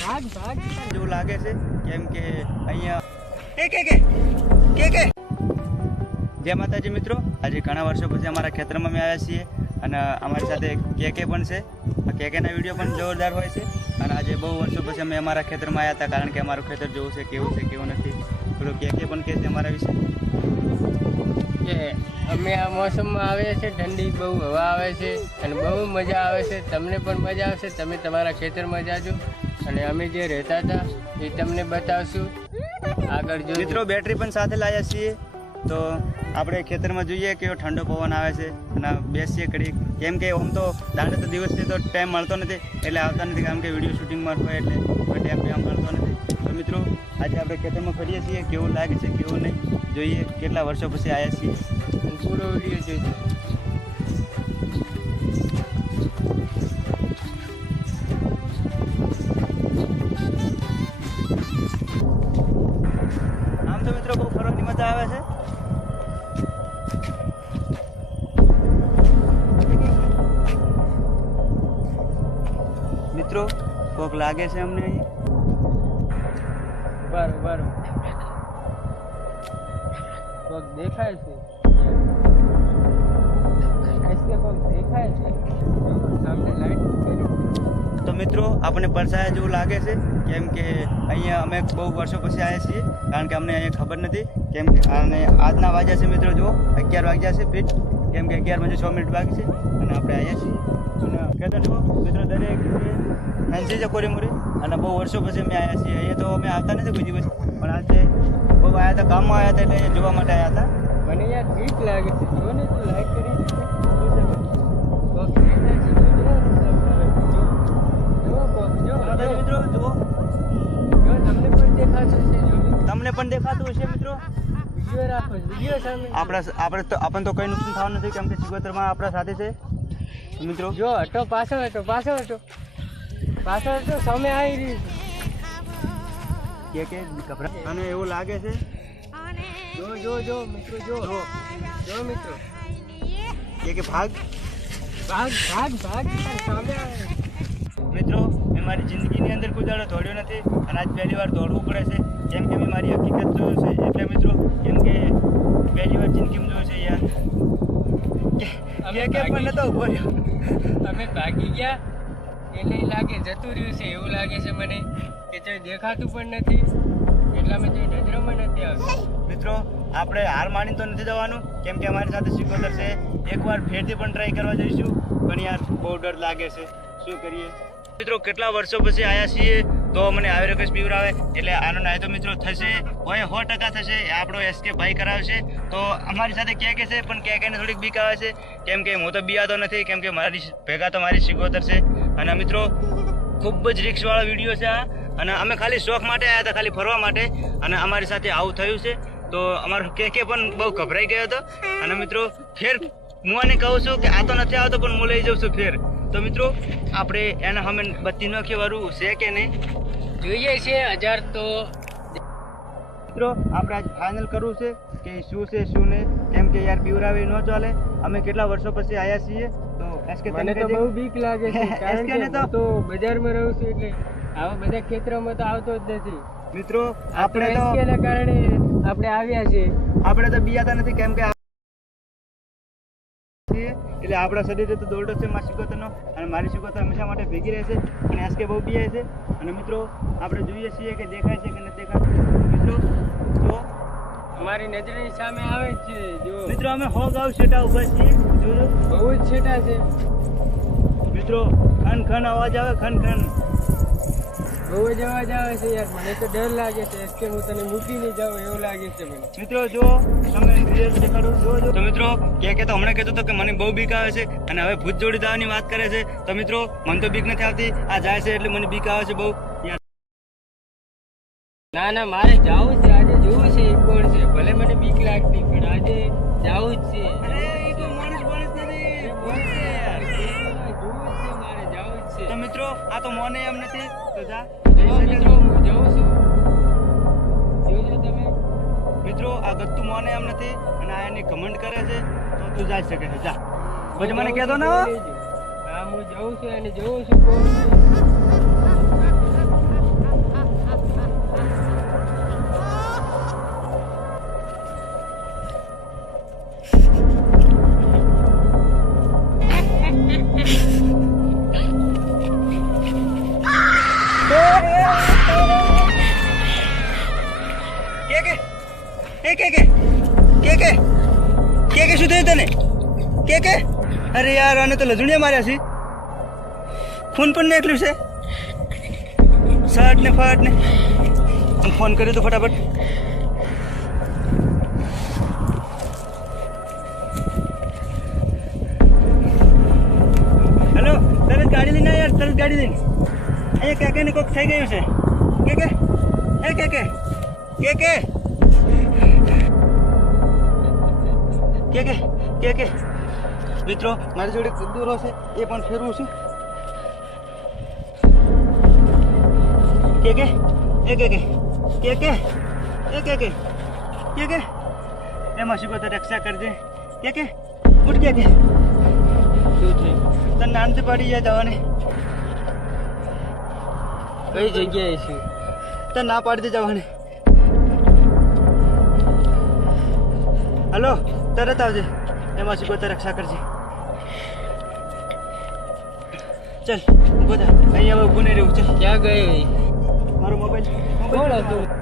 ભાગ ભાગ જેવું લાગે છે કેમ કે અહીંયા કે કે કે કે કે? જય માતાજી મિત્રો. આજે ઘણા વર્ષો પછી અમારા ખેતરમાં અમે આવ્યા છીએ અને અમારી સાથે કે કે પણ છે. આ કે કેના વીડિયો પણ જોરદાર હોય છે. અને આજે બહુ વર્ષો પછી અમે અમારા ખેતરમાં આવ્યા હતા કારણ કે અમારું ખેતર જોવું છે કેવું છે કેવું નથી. થોડું કે કે પણ કહે છે અમારા વિશે. કે અમે આ મોસમમાં આવ્યા છે, ઠંડી બહુ હવા આવે છે અને બહુ મજા આવે છે. તમને પણ મજા આવશે, તમે તમારા ખેતરમાં જાજો. અને અમે જે રહેતા હતા એ તમને બતાવશું. આગળ જો મિત્રો બેટરી પણ સાથે લાવ્યા છીએ. તો આપણે ખેતરમાં જોઈએ કેવો ઠંડો પવન આવે છે અને બેસીએ કડીક કેમ કે આમ તો દાંડે તો દિવસથી તો ટાઈમ મળતો નથી, એટલે આવતા નથી, કારણ કે વીડિયો શૂટિંગમાં હોય એટલે ટાઈમ ટાઈમ મળતો નથી. તો મિત્રો, આજે આપણે ખેતરમાં ફરીએ છીએ, કેવું લાગે છે, કેવું નહીં, જોઈએ કેટલા વર્ષો પછી આવ્યા છીએ. પૂરો વીડિયો જોજો આમ તો મિત્રો બહુ ફરવાની મજા આવે છે. મિત્રો કોક લાગે છે અમને અહીં? બરો બરો કોક દેખાય છે. તો મિત્રો, આપણને પરસાયા જેવું લાગે છે, કેમ કે અહીંયા અમે બહુ વર્ષો પછી આવ્યા છીએ, કારણ કે અમને અહીંયા ખબર નથી, કેમ કે અને આજના વાગ્યા છે મિત્રો, જુઓ, અગિયાર વાગ્યા છે ફિટ કેમ કે અગિયાર વાગે છ મિનિટ બાકી છે, અને આપણે આવ્યા છીએ. અને કહેતા જુઓ, મિત્રો, દરેક ફેન્સી છે કોરીમોરી, અને બહુ વર્ષો પછી અમે આવ્યા છીએ. અહીંયા તો અમે આવતા નથી કોઈ દિવસ, પણ આજે બહુ આવ્યા હતા, ગામમાં આવ્યા હતા એટલે જોવા માટે આવ્યા હતા. મને યાર ઠીક લાગે છે જો ને લાઈક કરી. તમને પણ દેખાતું હશે મિત્રો. આપણા આપણે તો આપણને તો કંઈ નુકસાન થવાનું નથી કેમ કે સિકોતરમાં આપણા સાથે છે. મિત્રો. જો હટો પાછળ હટો પાછળ હટો. પાછળ હટો સામે આવી રહી કે કે ગભરા અને એવું લાગે છે? જો જો જો મિત્રો જો. જો. મિત્રો. કે કે ભાગ. ભાગ ભાગ ભાગ. સામે આવે. મારી જિંદગીની અંદર કોઈ દાડો દોડ્યો નથી અને આજ પહેલી વાર દોડવું પડે છે. કેમ કે મેં મારી હકીકત જોયું છે. એટલે મિત્રો કેમ કે પહેલી વાર જિંદગીમાં જોયું છે યાર. કે- કે પણ નતો ઊભો રહ્યો. ભાગી ગયા. એટલે લાગે જતું રહ્યું છે એવું લાગે છે મને કે તે દેખાતું પણ નથી એટલામાં તે નજરોમાં નથી આવતું મિત્રો આપણે હાર માની તો નથી જવાનું કેમ કે અમારી સાથે સિકોતર છે. એકવાર ફેરથી પણ ટ્રાય કરવા જઈશું. પણ યાર બહુ ડર લાગે છે. શું કરીએ? મિત્રો, કેટલા વર્ષો પછી આવ્યા છીએ તો મને આવી રકસ પીવરાવે એટલે આનો નાયતો મિત્રો થશે હોય સો ટકા થશે આપણો એસકે ભાઈ કરાવશે. તો અમારી સાથે ક્યાં કે છે, પણ ક્યાં ક્યાં થોડીક બીક આવે છે. કેમ કે હું તો બિયાતો નથી, કેમ કે મારી ભેગા તો મારી સિકોતર છે. અને મિત્રો, ખૂબ જ રિક્સવાળો વીડિયો છે આ. અને અમે ખાલી શોખ માટે આવ્યા હતા, ખાલી ફરવા માટે. અને અમારી સાથે આવું થયું છે. તો અમારો કે કે પણ બહુ ગભરાઈ ગયો હતો. અને મિત્રો, ફેર હું આને કહું છું કે આ તો નથી આવતો, પણ હું લઈ જાઉં છું ફેર. તો મિત્રો આપણે એના સામે બત્તી નાખી વાળું છે કે નહીં? જોઈએ છે હજાર તો મિત્રો આપણે આજ ફાઇનલ કરવું છે કે શું છે શું નહીં? કેમ કે યાર પીવરાવી ન ચાલે. અમે કેટલા વર્ષો પછી આવ્યા છીએ તો એસકે મને તો બહુ બીક લાગે છે કારણ કે તો- બજારમાં રહું છું એટલે આવા બધા ખેતરોમાં તો આવતો જ નથી. મિત્રો આપણે તો કારણે આપણે આવ્યા છીએ. આપણે તો બિયાતા નથી કેમ કે. એટલે આપણા શરીરે તો દોરડો છે મારી સિકોતરનો અને મારી સિકોતર હંમેશા માટે ભેગી રહે છે અને એસકે બહુ બી છે. અને મિત્રો આપણે જોઈએ છીએ કે દેખાય છે કે નથી દેખાતું. મિત્રો તો અમારી નજરની સામે આવે છે જો મિત્રો અમે હો ગાવ છેટા ઊભા છીએ. જોજો. બહુ જ છેટા છે. મિત્રો ખન ખન અવાજ આવે ખન ખન. બહુ જ અવાજ આવે છે યાર. મને તો ડર લાગે છે. કે હું તને મૂકીને જાઉં એવું લાગે છે મને. મિત્રો જો તમે રિયલ દેખાડું જો તો મિત્રો કે કે તો હમણાં કહેતો હતો કે મને બહુ બીક આવે છે અને હવે ભૂત જોડી દાવાની વાત કરે છે. તો મિત્રો મને તો બીક નથી આવતી. આ જાય છે એટલે મને બીક આવે છે બહુ. ના ના મારે જવું છે. આજે જોવું છે કોણ છે. ભલે મને બીક લાગતી પણ આજે જવું જ છે. મિત્રો આ તો મને એમ નથી. તો જા. મિત્રો હું જાઉં છું. જોજો તમે. મિત્રો આ ગત્તુ મને એમ નથી અને આ એની કમેન્ટ કરે છે. તો તું જઈ શકે છે. જા. પછી મને કહેતો ના હા. હું જાઉં છું એને જોઉં છે. એ કે કે? કે કે? કે કે, શું થયું તને? કે કે? અરે યાર, આને તો લજુણિયા માર્યા છે. ખૂન પણ નીકળ્યું છે. શર્ટ ને ફાટ ને ફોન કર્યો તો ફટાફટ. હેલો, તરત ગાડી લઈને યાર તરત ગાડી લઈને. અહીંયા કે કે કોક થઈ ગયું છે. કે કે? એ, કે કે? કે કે? કે કે કે કે. મિત્રો મારી જોડે દૂરો છે એ પણ ફેરવું છું. કે કે એ કે કે કે કે એ કે કે કે કે. એમાં શું કહો રક્ષા કરજે. કે કે ઉઠ કે કે. શું થયું તને નાનથી પડી જાય જવાની. કઈ જગ્યાએ છે? તને ના પાડી દે જવાની. હલો. તરત આવજે. એમાં શું કહો રક્ષા કરજે. ચલ બધા અહીંયા ઊભું નહીં રહેવું. ચલ. ક્યાં ગઈ? મારો મોબાઈલ. કોણ હતું?